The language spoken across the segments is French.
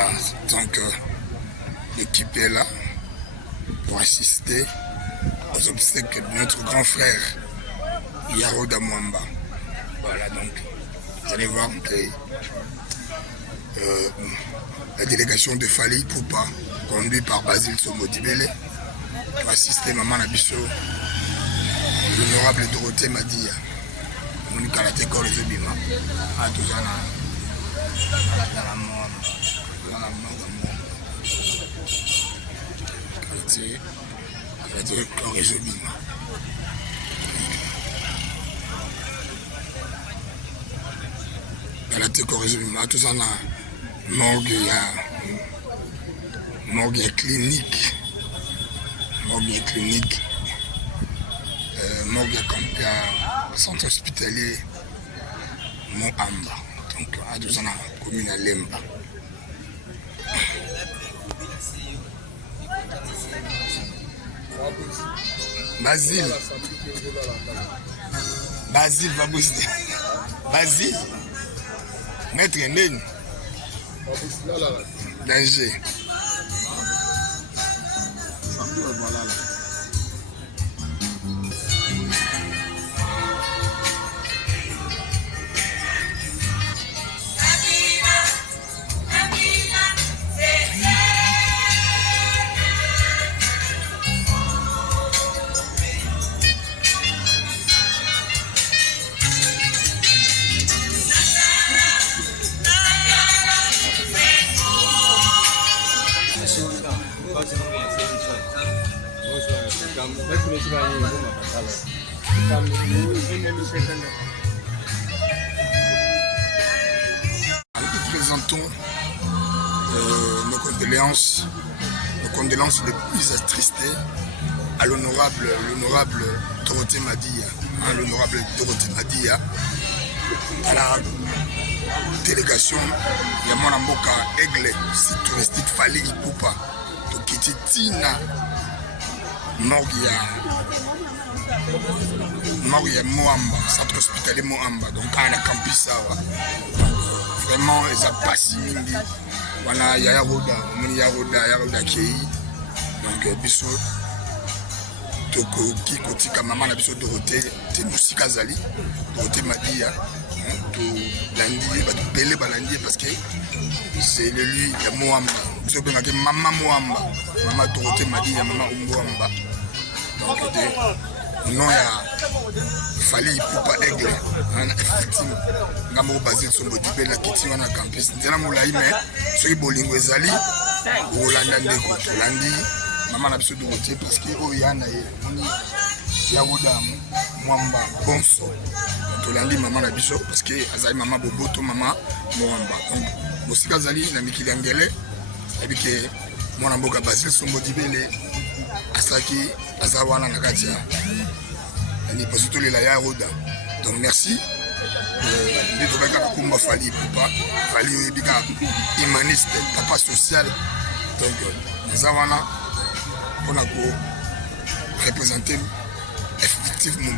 Voilà, donc l'équipe est là pour assister aux obsèques de notre grand frère Yaroda Mwamba. Voilà, donc vous allez voir que la délégation de Fali Poupa, conduite par Basile Somodibele, pour assister Maman Nabiso, l'honorable Dorothée Madia. Monika Kalate Kor les Obima. Ah, tout ça là. Kalate Kor les Obima. Kalate Kor les Obima. Tout ça là. Morgue clinique. Morgue clinique. Morgue à centre hospitalier Moamba. Donc à 12 ans, commune à Lemba. Basile Babouste. Basile. Maître Nden. Danger. Nous présentons nos condoléances les plus attristées à l'honorable Dorothée Madia, l'honorable Dorothée Madia, à la délégation Yamana Mboka Aigle, site touristique Fali Poupa, Tokiti Tina, Morgia Moamba, centre hospitalier Moamba, donc à la campus vraiment ils ont passé mingi, voilà Yaroda Kei, donc biso toko kikotika maman na biso Dorothée te musika zali Dorothée Madia, to landi ba belé balandi parce que c'est lui ya Moamba, biso benga ke maman Moamba, maman Dorothée Madia, maman Moamba. Donc, non, il y a Fali Poupa Aigle, effectivement, Namo Basile Somodibele, la Kitty, on a campus. Nous avons dit, mais ceux qui bolingo ezali, Rolanda Ndeko, Tolandi, Maman Nabiso Dorothée, parce que Oyana Yaouda Mwamba Bonso, Tolandi Maman Nabiso, parce que Azali Maman Boboto, Maman Mwamba. Donc, Mosika Zali, Namiki Langele, et puis que mon amboka Basile Somodibele, Asaki Azawana Nagatia et pas tout les la Roda. Donc merci. Nous devons combat Fali Poupa, Fali Ibika humaniste, papa social. Donc nous avons là pour représenter effectivement.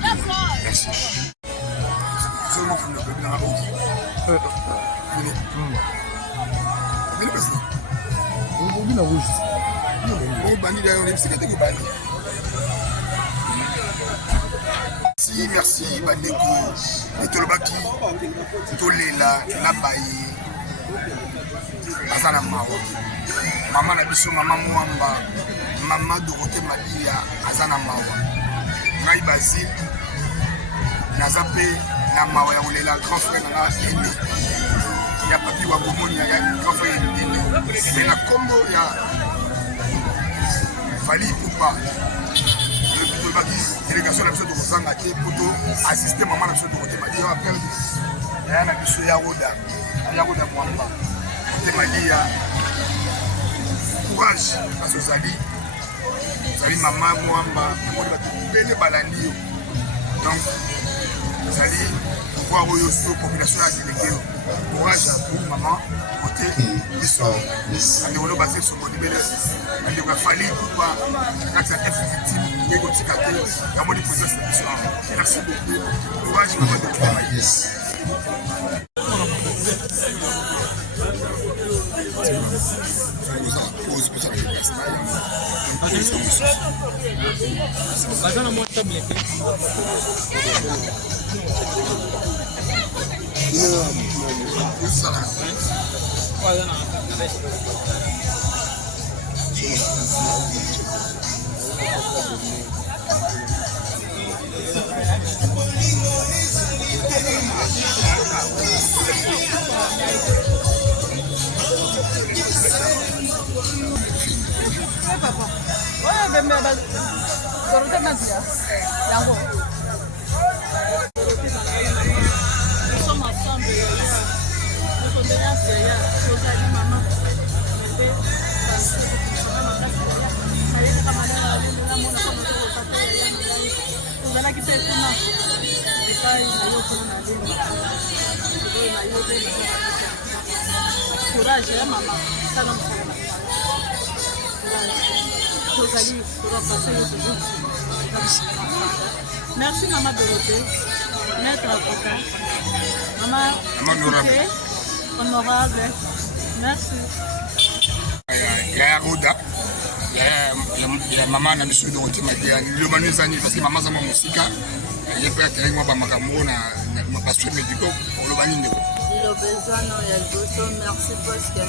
Merci. Merci Bandeko, Tolobaki, Tolela, Nabaye, Azana Mao, Maman Nabiso, Maman Mwamba, Maman Dorothée Madia, Azana Mao, Ngai Basile, Nazape, Namawa Olela, grand frère Nana Aîné, ya Papi Wagomoni, ya grand frère Aîné, mais la combo, ya Fali Poupa. Délégation de Rosanga qui est pour assister maman de Dorothée Madia après Yana Biso Yaroda Mwamba. Dorothée Madia, courage à ce Zali maman Mwamba, Bele Balandi. Donc, Zali, pouvoir aussi aux populations à déléguer. Courage à vous, maman, côté l'histoire. On est basé sur le modèle. On a fallu pouvoir être effectif. Merci beaucoup. Courage, maman de travail. pose pour ça que je passe pas. Baza na mwa tablette. Papa. Ouais, ben Dorothée m'a dit. Yango. Nous sommes ensemble. Nous sommes déjà sérieux. Nous sommes maman. Courage, maman. Ça non. Merci maman Dorothée, maître avocat, maman honorable, merci. Ya Roda, ya maman na biso Dorothée Madia, le manuzani parce que maman zama musika, il peut être moi ba makambo na passion médico pour le baninde. Le besoin ya liboso merci parce que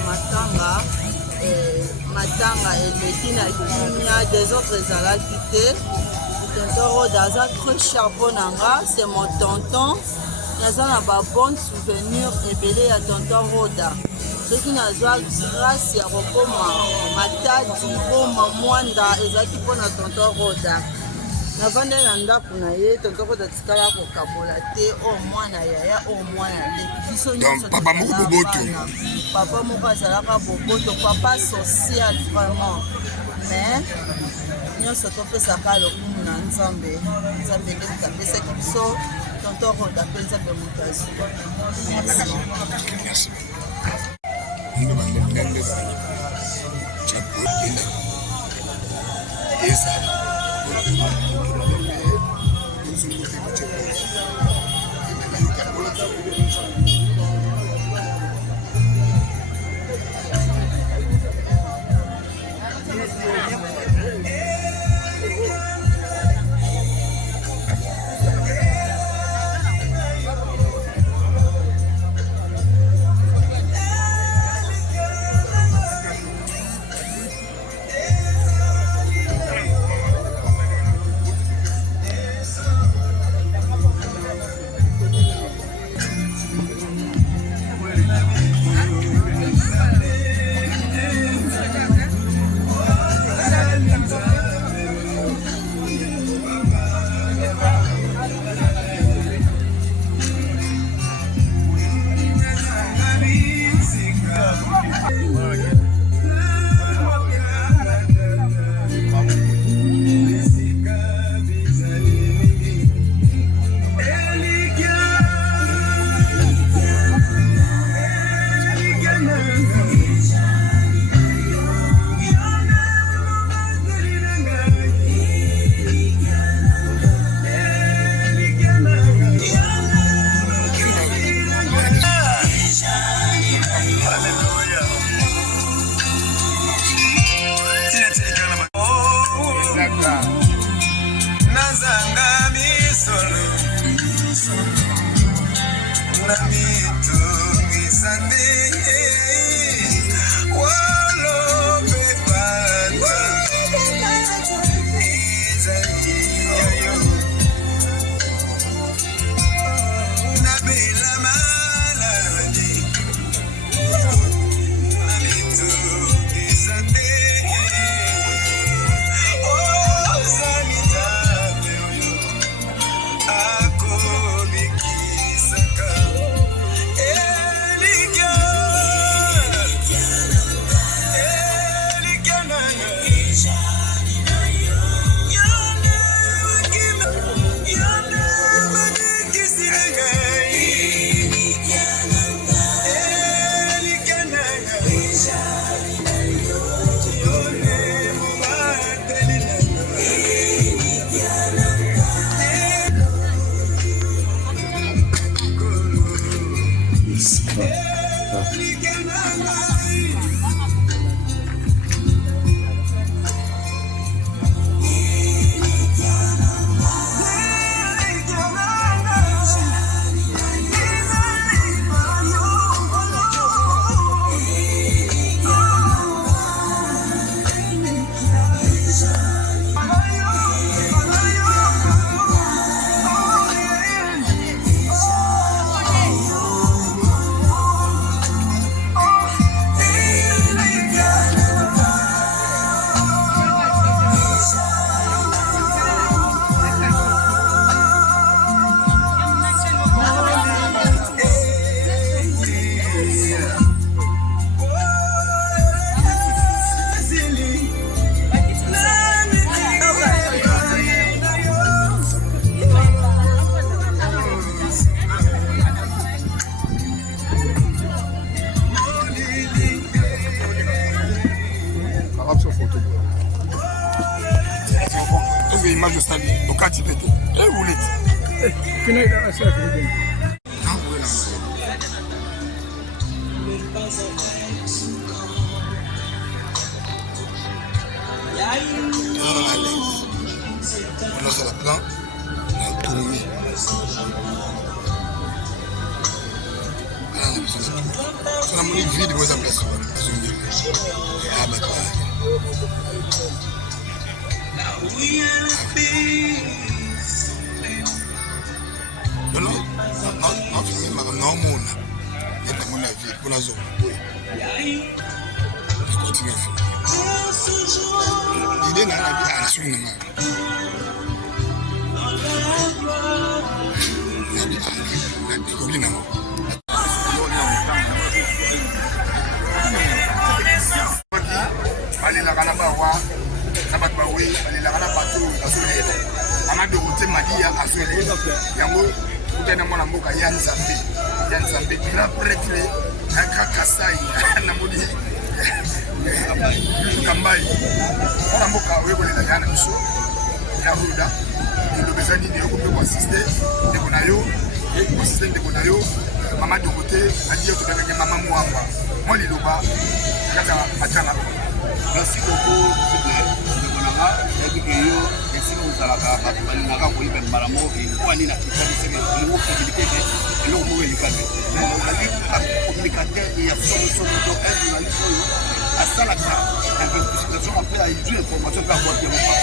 matanga eleki na kimia des autres ezalaki te. Tonton Roda aza très charbon nanga, c'est mon tonton. Naza na ba bonne souvenir ebele ya tonton Roda. Soki nazwa grâce ya kokoma matadi boma mwanda ezalaki mpona tonton Roda. Navande na ndako na ye tonton Roda tikala kokabola te o mwana yaya o mwana le. Donc papa moko boboto. Papa moko azalaka boboto, papa social vraiment. Mais nyonso topesaka lokumu na Nzambe. Nzambe nde tapesaki biso tonton Roda mpe Nzambe moto azwi. Merci. nazwa image osali okati pete euleti on a la plan on a mon vide de la place balelaka na bawa na bato bawe balelaka na bato azolela mama Dorothée Madia azolela yango kutana mwana mboka ya Nzambe grand prêtre un grand Kasai na modi kambai mwana mboka oyekolela yana biso ya ruda ndobeza nini yokope koasiste ndeko na yo koasiste ndeko na yo mama Dorothée Madia tobengaki mama Mwamba mwa liloba kaka matanga. Merci beaucoup, ndeko nanga yabi ke yo esika ozalaka bato balingaka koyeba mbala moko ekwani na kitali seke elingo publicité ke eloko moko elikate ozali communicateur ya solution to un journaliste oyo asalaka investigation apres aizwi information mpe akwaki yango pa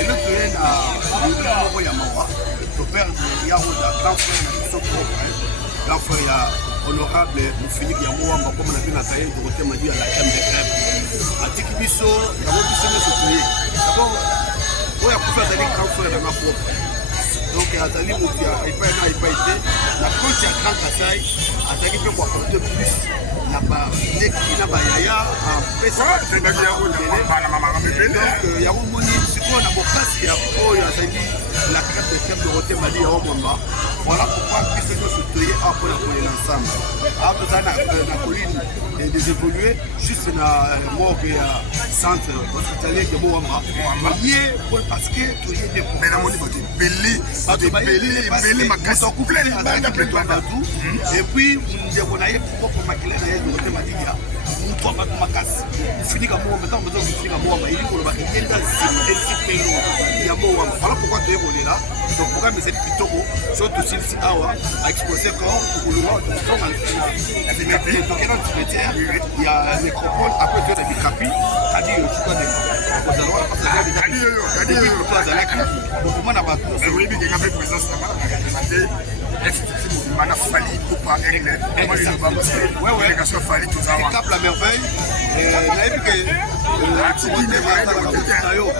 elo toye na libela moko ya mawa topere ya roda grand frère na biso propre grand frère ya honorable Mofiniki ya Mwamba comme na bina taye Dorothée Madia la MDF atiki biso yango biso nyonso toye d'abord oyo akufi azali grand frère na propre donc azali moto ya epai na epai te na compte ya Grand Kasai azalaki mpe koaporte plus na baleki na bayaya apesa donc yango moni sikoyo na bokasi ya oyo azali la carte de thème Dorothée Madia ya Mwamba. Voilà pourquoi biso nyonso toye awa mpona kolela ensemble awa tozala na colline des évolués juste na morgue ya centre hospitalier de Mwamba ye parce que toye menamoni bato ebele makasi batou et puis ndeko na ye propre makile na ye Dorothée Madia moto ya bato makasi mofinika Mwamba ntango baza mofinika Mwamba eli koloba eyenda esipelo ya Mwamba. Voilà pourquoi toye kolela donc programme ezali kitoko so tosilisi awa aexpose corps tokolonga tokotonga tokena cimetière ya nécropole après toyo na bikapi kadi yo cuka de azalaki bokomona bato oyebi kenga mpe présence mana fali opa délégation fali tozawa cap la merveille nayebi ke na yo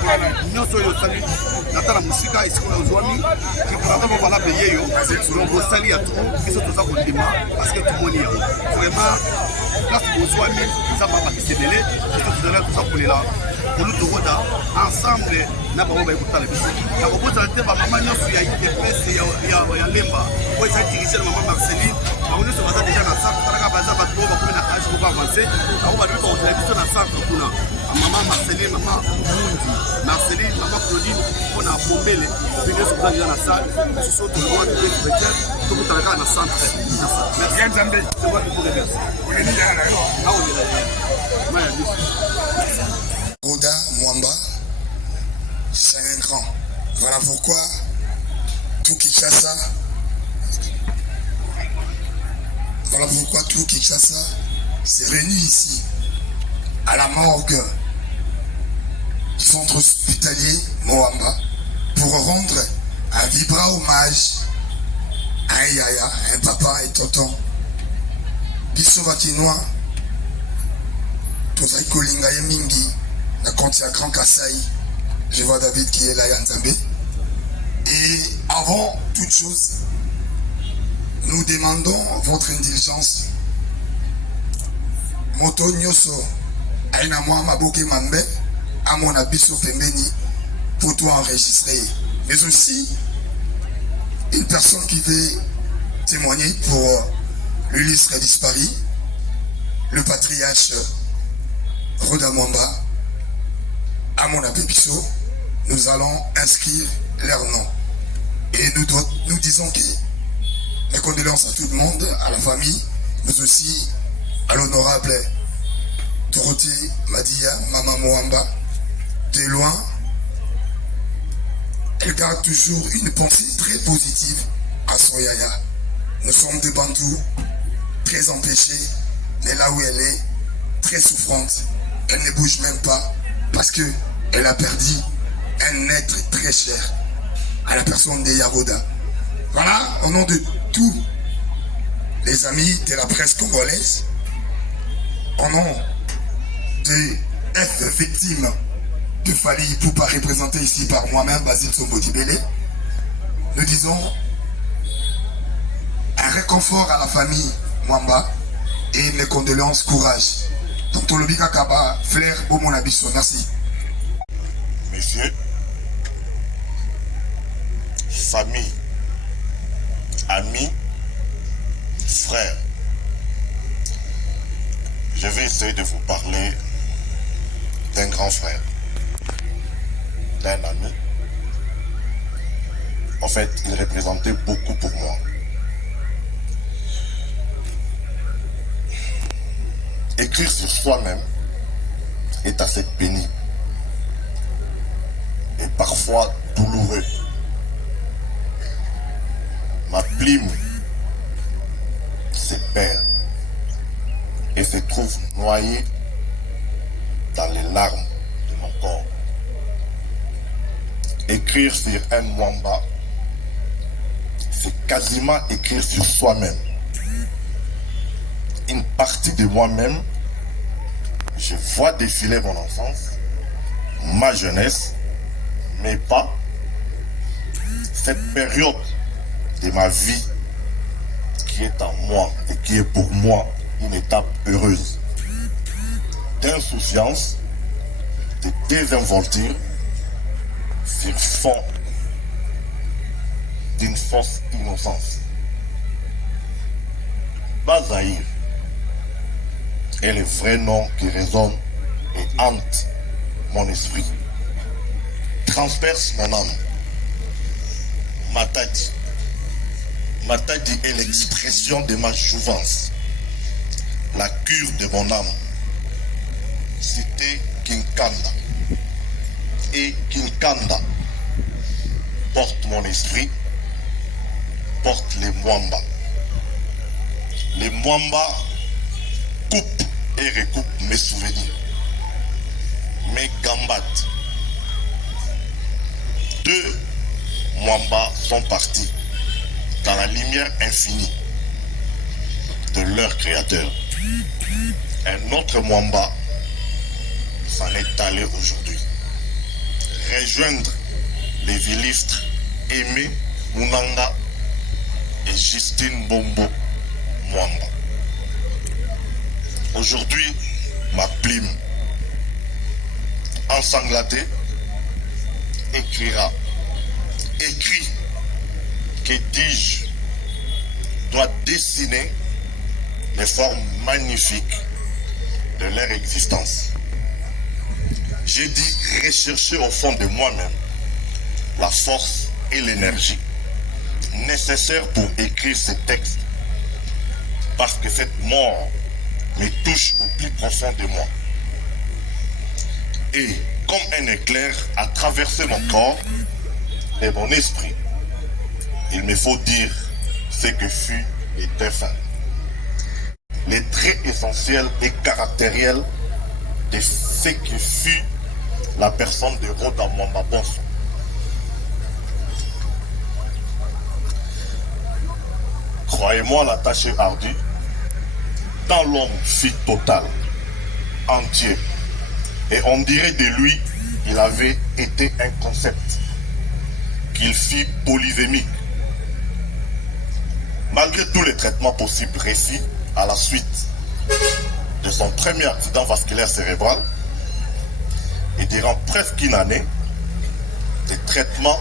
nyonso oyo osali nata na mosika esika oyo ozwami kipata moko alabe ye yo donc osali ya tro biso toza kondima parce que tomoni yango vraiment place bozwami eza babakisi ebele biso tozala toza kolela kolutu roda ensemble na bango baye kotala biso ya kobozala te bamama nyonso ya idps ya lemba oyo eza dirige na mama Marceline bango nyonso baza deja na centre talaka baza bato oyo bakomi na age moko avance bango badebi bakozala biso na centre kuna mama Marceline mama Mundi Marceline mama Claudine mpona bombele bino nyonso koza deja na salle mosusu oyo toloa tobe chrétien tokotala kaka na centre ya Nzambe c'est moi qui vous remercie aolela maya biso Roda Mwamba, c'est un grand. Voilà pourquoi tout Kinshasa, s'est réuni ici, à la morgue du centre hospitalier Mwamba, pour rendre un vibrant hommage à un yaya, un papa et tonton. Biso Bakinois, Tozai Kolinga Yemingi, na compte à Grand Kasai, je vois David qui est là, Nzambe. Et avant toute chose, nous demandons votre indulgence. Moto Nyoso, Aina Moa Maboke Mambe, à mon abisso Pembeni, pour toi enregistrer. Mais aussi, une personne qui veut témoigner pour l'illustre disparu, le patriarche Roda Mwamba, à mon abisso, nous allons inscrire leurs noms. Et nous disons que mes condoléances à tout le monde, à la famille, mais aussi à l'honorable Dorothée Madia, Maman Moamba. De loin, elle garde toujours une pensée très positive à Soyaya. Nous sommes des Bantous, très empêchés, mais là où elle est, très souffrante. Elle ne bouge même pas parce qu'elle a perdu un être très cher à la personne de Yagoda. Voilà, au nom de tous les amis de la presse congolaise, au nom de F victime de Fally Ipupa représenté ici par moi-même, Basile Sombodibele, nous disons un réconfort à la famille Mwamba et mes condoléances, courage. Donc Tolobi Kakaba, Flair, Beaumont Abisso, merci. Messieurs, famille, amis, frères, je vais essayer de vous parler d'un grand frère, d'un ami. En fait, il représentait beaucoup pour moi. Écrire sur soi-même est assez pénible et parfois douloureux. Ma plume se perd et se trouve noyée dans les larmes de mon corps. Écrire sur un Mwamba, c'est quasiment écrire sur soi-même. Une partie de moi-même, je vois défiler mon enfance, ma jeunesse, mais pas cette période de ma vie qui est en moi et qui est pour moi une étape heureuse. D'insouciance, de désinvolture sur fond d'une fausse innocence. Bazaïr est le vrai nom qui résonne et hante mon esprit, transperce mon âme. Matadi. Matadi est l'expression de ma jouvence, la cure de mon âme. Cité Kinkanda. Et Kinkanda porte mon esprit, porte les Mwamba. Les Mwamba coupent et recoupent mes souvenirs, mes gambates. Deux Mwamba sont partis dans la lumière infinie de leur créateur. Un autre Mwamba s'en est allé aujourd'hui. Rejoindre les vilistres Aimé Munanga et Justine Bombo Mwamba. Aujourd'hui, ma plume ensanglantée écrira. Écrit, que dis-je, doit dessiner les formes magnifiques de leur existence. J'ai dit rechercher au fond de moi-même la force et l'énergie nécessaires pour écrire ces textes, parce que cette mort me touche au plus profond de moi. Et comme un éclair a traversé mon corps et mon esprit, il me faut dire ce que fut les défunts. Les traits essentiels et caractériels de ce que fut la personne de Roda Mwamba Bonso. Croyez-moi, la tâche est ardue. Dans l'homme fit total, entier. Et on dirait de lui, il avait été un concept, qu'il fit polysémique. Malgré tous les traitements possibles réussis à la suite de son premier accident vasculaire cérébral, et durant presque une année, des traitements,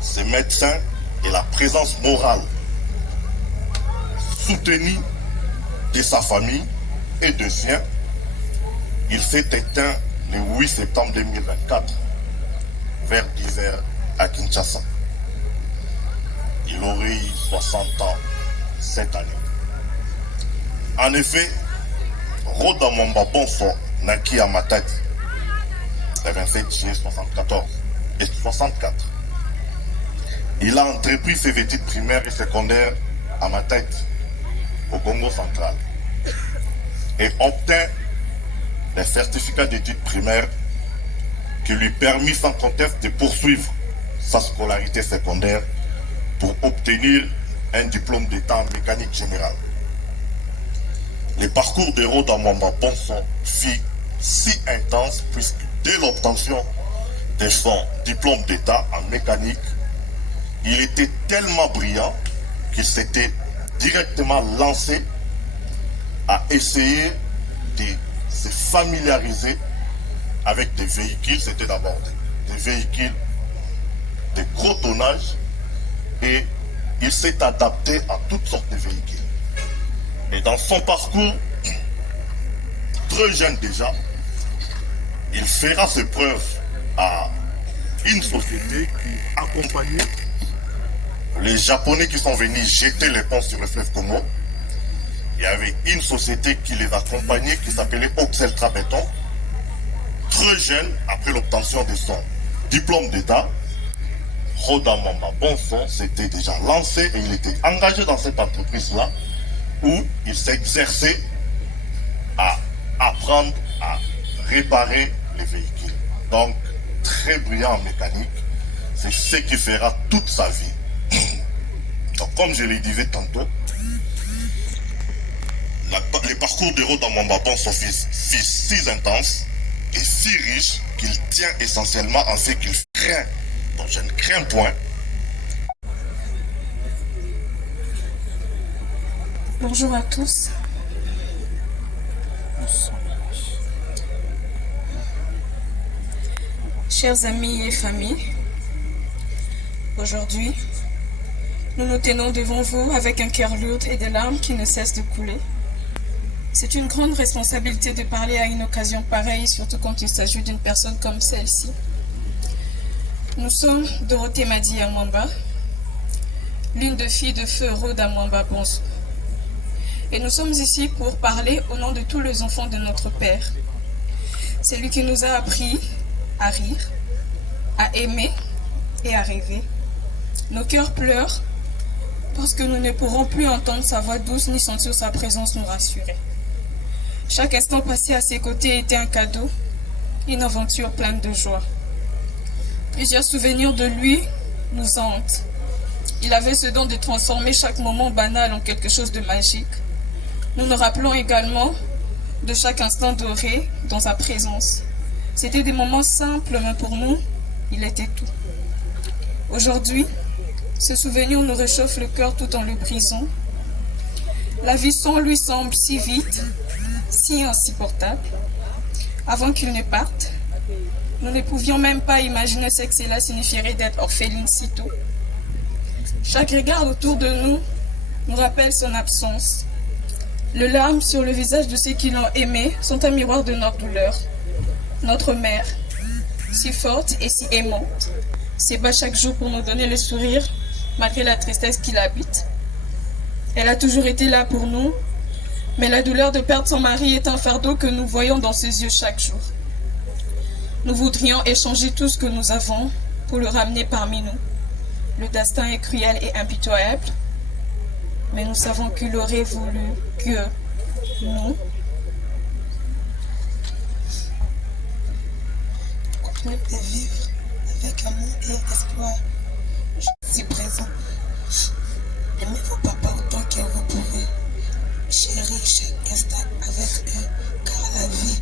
ces médecins et la présence morale soutenue de sa famille et de siens, il s'est éteint le 8 septembre 2024 vers divers à Kinshasa. Il aurait eu 60 ans cette année. En effet, Roda Mwamba Bonso naquit à Matadi le 27 juillet 64. Il a entrepris ses études primaires et secondaires à Matadi, au Congo central, et obtint des certificats d'études primaires qui lui permit sans conteste de poursuivre sa scolarité secondaire pour obtenir un diplôme d'état en mécanique générale. Le parcours de Roda Mwamba Bonso fut si intense puisque dès l'obtention de son diplôme d'état en mécanique, il était tellement brillant qu'il s'était directement lancé à essayer de se familiariser avec des véhicules. C'était d'abord des véhicules de gros tonnage et il s'est adapté à toutes sortes de véhicules. Et dans son parcours, très jeune déjà, il fera ses preuves à une société qui accompagnait les Japonais qui sont venus jeter les ponts sur le fleuve Congo. Il y avait une société qui les accompagnait qui s'appelait Oxeltra Béton. Très jeune, après l'obtention de son diplôme d'état, Roda Mwamba Bonso s'était déjà lancé et il était engagé dans cette entreprise-là où il s'exerçait à apprendre à réparer les véhicules. Donc, très brillant en mécanique, c'est ce qui fera toute sa vie. Donc, comme je l'ai dit tantôt, le parcours de Roda Mwamba Bonso fut si intense et si riche qu'il tient essentiellement en ce qu'il craint. Donc, je ne crains point. Bonjour à tous. Chers amis et familles, aujourd'hui, nous nous tenons devant vous avec un cœur lourd et des larmes qui ne cessent de couler. C'est une grande responsabilité de parler à une occasion pareille, surtout quand il s'agit d'une personne comme celle-ci. Nous sommes Dorothée Madia Mwamba, l'une des filles de feu Roda Mwamba Bonso. Et nous sommes ici pour parler au nom de tous les enfants de notre Père. C'est lui qui nous a appris à rire, à aimer et à rêver. Nos cœurs pleurent parce que nous ne pourrons plus entendre sa voix douce ni sentir sa présence nous rassurer. Chaque instant passé à ses côtés était un cadeau, une aventure pleine de joie. Plusieurs souvenirs de lui nous hantent. Il avait ce don de transformer chaque moment banal en quelque chose de magique. Nous nous rappelons également de chaque instant doré dans sa présence. C'était des moments simples, mais pour nous, il était tout. Aujourd'hui, ce souvenir nous réchauffe le cœur tout en le brisant. La vie sans lui semble si vite, si insupportable. Avant qu'il ne parte, nous ne pouvions même pas imaginer ce que cela signifierait d'être orpheline si tôt. Chaque regard autour de nous nous rappelle son absence. Les larmes sur le visage de ceux qui l'ont aimé sont un miroir de notre douleur. Notre mère, si forte et si aimante, se bat chaque jour pour nous donner le sourire, malgré la tristesse qui l'habite. Elle a toujours été là pour nous, mais la douleur de perdre son mari est un fardeau que nous voyons dans ses yeux chaque jour. Nous voudrions échanger tout ce que nous avons pour le ramener parmi nous. Le destin est cruel et impitoyable, mais nous savons qu'il aurait voulu que nous continuions de vivre avec amour et espoir. Je suis présent. Aimez vos papas autant que vous pouvez. Chéris chaque instant avec eux, car la vie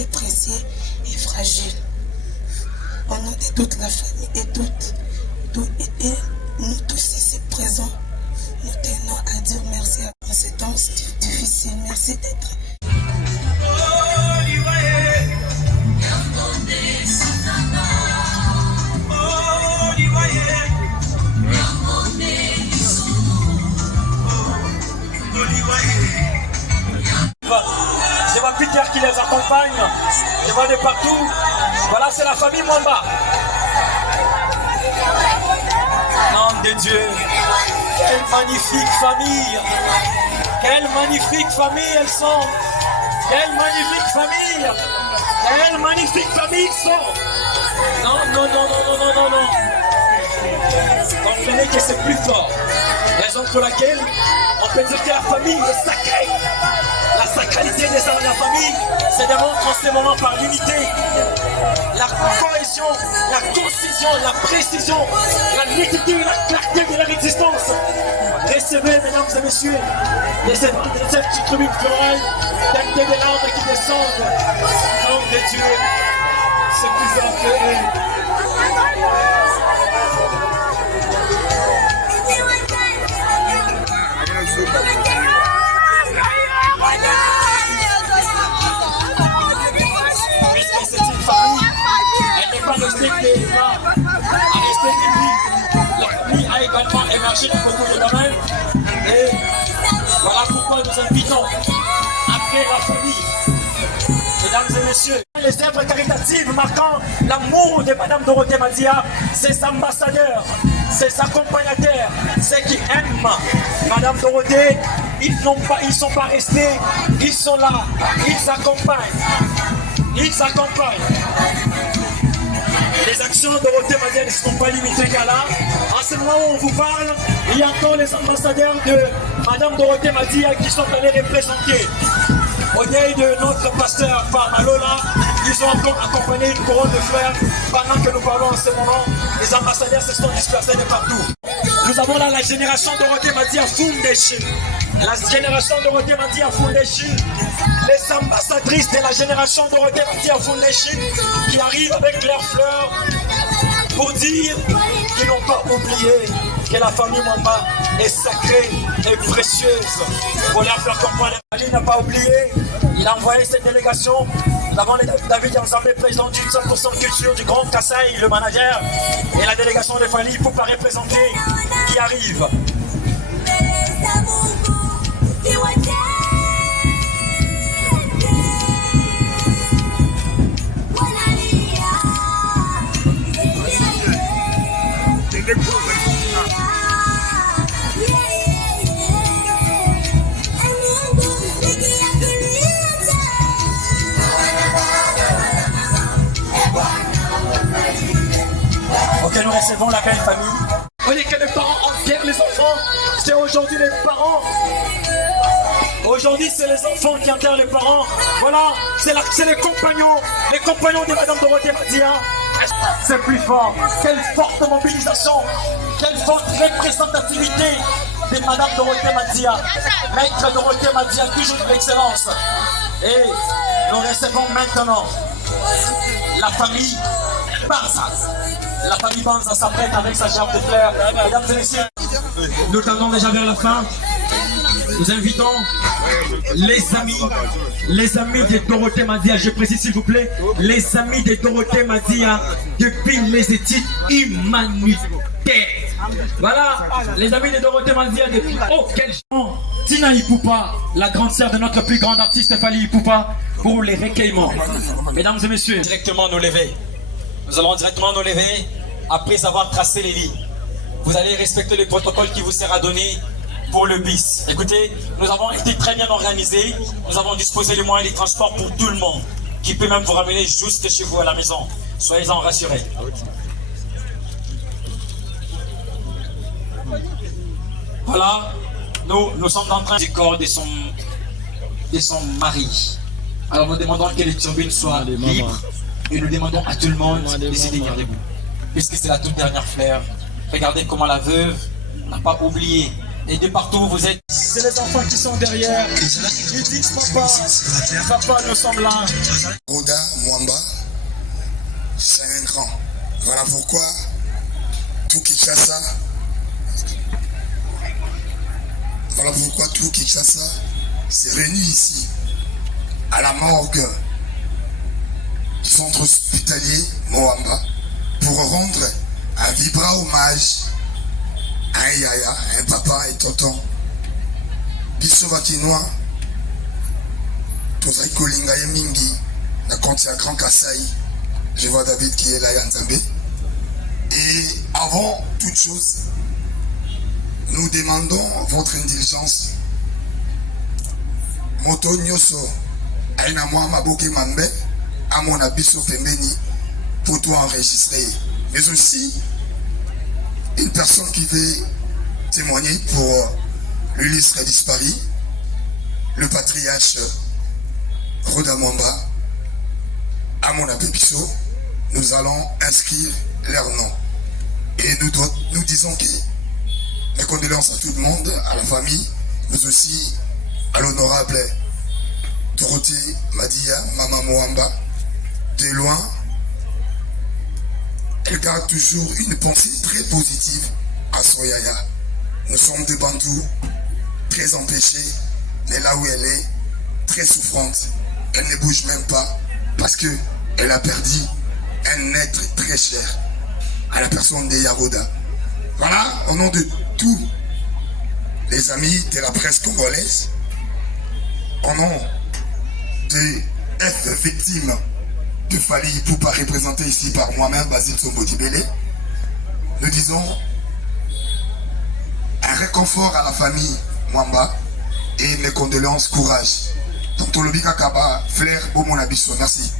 est précieuse et fragile. Au nom de toute la famille et nous tous ici présents, nous tenons à dire merci à ces temps difficiles. Merci d'être. qui les accompagne. Je vois de partout. Voilà, c'est la famille Mwamba. Nom de Dieu. Quelle magnifique famille. Quelle magnifique famille elles sont. Quelle magnifique famille. Quelle magnifique famille ils sont. Non, non, non, non, non, non, non. Comprenez que c'est plus fort. Raison pour laquelle on peut dire que la famille est sacrée. La sacralité de la famille se démontre en ce moment par l'unité, la cohésion, la concision, la précision, la nitidité, la clarté de leur existence. Recevez, mesdames et messieurs, de cette petite tribune florale, des larmes qui descendent. Nom de Dieu, c'est plus fort que eux. Puisque c'est une famille, elle n'est pas restée que elle a resté unie. La famille a également émergé dans beaucoup de domaines. Et voilà pourquoi nous invitons à créer la famille. Mesdames et messieurs, les œuvres caritatives marquant l'amour de Madame Dorothée Madia, ses ambassadeurs, ses accompagnateurs, ceux qui aiment Madame Dorothée, ils ne sont pas restés, ils sont là, ils accompagnent. Ils accompagnent. Les actions de Dorothée Madia ne sont pas limitées qu'à là. En ce moment où on vous parle, il y a encore les ambassadeurs de Madame Dorothée Madia qui sont allés représenter. Au deuil de notre pasteur Parmalola, ils ont encore accompagné une couronne de fleurs. Pendant que nous parlons en ce moment, les ambassadeurs se sont dispersés de partout. Nous avons là la génération Dorothée Madia Foundation. La génération Dorothée Madia Foundation. Les ambassadrices de la génération Dorothée Madia Foundation qui arrivent avec leurs fleurs pour dire qu'ils n'ont pas oublié que la famille Mwamba est sacrée et précieuse. Pour leur faire comprendre, Ali n'a pas oublié, il a envoyé cette délégation. Nous avons David Yanzambé, président du 100% culture du Grand Kassai, le manager, et la délégation de Fali pour pas représenter qui arrive. Ok, nous recevons la belle famille. Vous voyez que les parents enterrent les enfants. C'est aujourd'hui les parents. Aujourd'hui, c'est les enfants qui enterrent les parents. Voilà, c'est les compagnons de Madame Dorothée Madia. C'est plus fort. Quelle forte mobilisation. Quelle forte représentativité de Madame Dorothée Madia. Maître Dorothée Madia, toujours de l'excellence. Et nous recevons maintenant la famille Banza. La famille Banza s'apprête avec sa gerbe de fleurs. Mesdames et messieurs, nous tendons déjà vers la fin. Nous invitons les amis de Dorothée Madia, je précise s'il vous plaît, les amis de Dorothée Madia depuis les études humanitaires. Voilà, les amis de Dorothée Madia depuis... Oh, quel chant! Tina Ipoupa, la grande sœur de notre plus grande artiste Fali Ipoupa, pour les recueillements. Mesdames et messieurs, directement nous lever. Nous allons directement nous lever après avoir tracé les lignes. Vous allez respecter le protocole qui vous sera donné pour le bis. Écoutez, nous avons été très bien organisés. Nous avons disposé les moyens de transport pour tout le monde, qui peut même vous ramener juste chez vous à la maison. Soyez-en rassurés. Voilà, nous sommes en train du corps de son mari. Alors nous demandons que les turbules soient libres et nous demandons à tout le monde de se tenir debout. Puisque c'est la toute dernière fleur. Regardez comment la veuve n'a pas oublié. Et de partout vous êtes. C'est les enfants qui sont derrière. Ils disent papa, nous sommes là. Roda Mwamba, c'est un grand. Voilà pourquoi tout Kinshasa. Voilà pourquoi tout Kinshasa s'est réuni ici, à la morgue du centre hospitalier Mwamba, pour rendre un vibrant hommage à un yaya, un papa et tonton. Biso Bakinois, Tozai Kolinga Yemingi, na compte à Grand Kassai. Je vois David qui est là, Yanzambé. Et avant toute chose, nous demandons votre indulgence. Moto Nyoso, Aina Moa Maboke Mambe, à mon abisso Pembeni, pour tout enregistrer. Mais aussi, une personne qui veut témoigner pour l'illustre disparu, le patriarche Roda Mwamba, à mon abisso, nous allons inscrire leur nom. Et nous disons que mes condoléances à tout le monde, à la famille, mais aussi à l'honorable Dorothée Madia, Maman Mwamba. De loin, elle garde toujours une pensée très positive à Soyaya. Nous sommes des Bantous, très empêchés, mais là où elle est, très souffrante. Elle ne bouge même pas parce qu'elle a perdu un être très cher à la personne de Yaroda. Voilà, au nom de tous les amis de la presse congolaise, au nom de F victime de Fali Poupa représenté ici par moi-même, Basile Sombodibele, nous disons un réconfort à la famille Mwamba et mes condoléances, courage. Donc, Tolobika Kaba, Flair, Bomonabiso, merci.